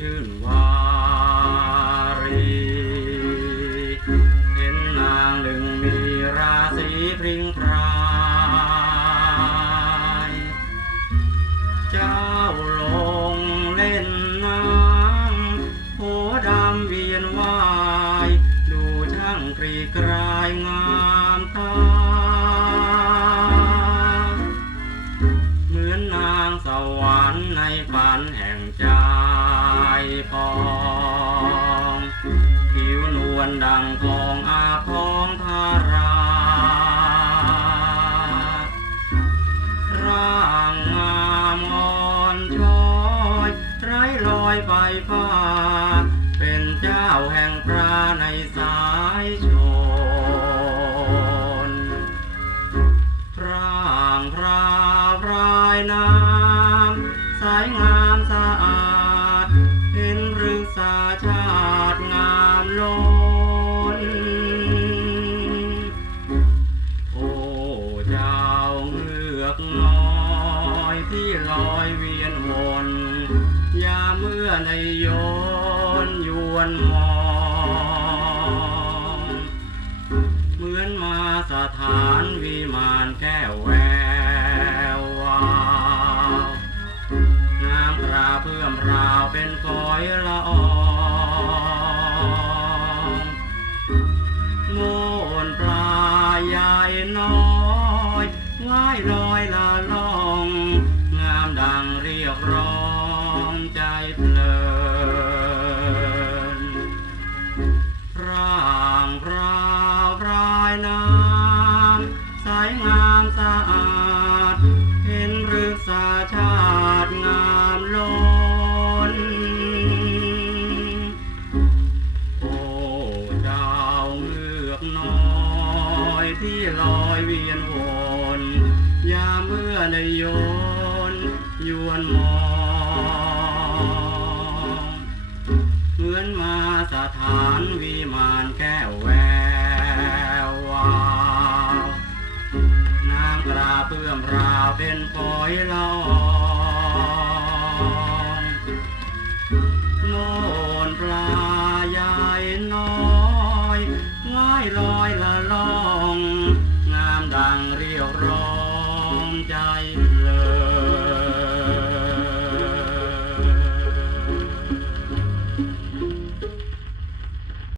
ชื่นวารี เห็นนางหนึ่งมีราศีพริ้งพราย เจ้าลงเล่นน้ำหัวดำเวียนวาย ดูช่างกรีกรายงา ดังทองอาพองทาราร่างงามอ่อนช้อยไร้รอยไปฟ้า เป็นเจ้าแห่งพระในสายชนร่างพราวรายน้ำสายงามสะอาด เมื่อในโยนยวนมอง เหมือนมาสถานวิมานแก้วแวววาวน้ำราเพื่อมราวเป็นฝอยละอองโง่นปลาใหญ่น้อยว่ายลอยละลอง งามดังเรียกร้อง องใจเพลินร่างพราวพรายน้ำสายงามสะอาด เห็นหรือสาชาติงามล้น โอ้ดาวเงือกน้อยที่ลอยเวียนวนยามเมื่อในโยนยวนมอง เหมือนมาสถานวิมานแก้วแวววาวน้ำกราเพื่อมราวเป็นฝอยลองโน่นปลาใหญ่น้อยว่ายลอยละลอย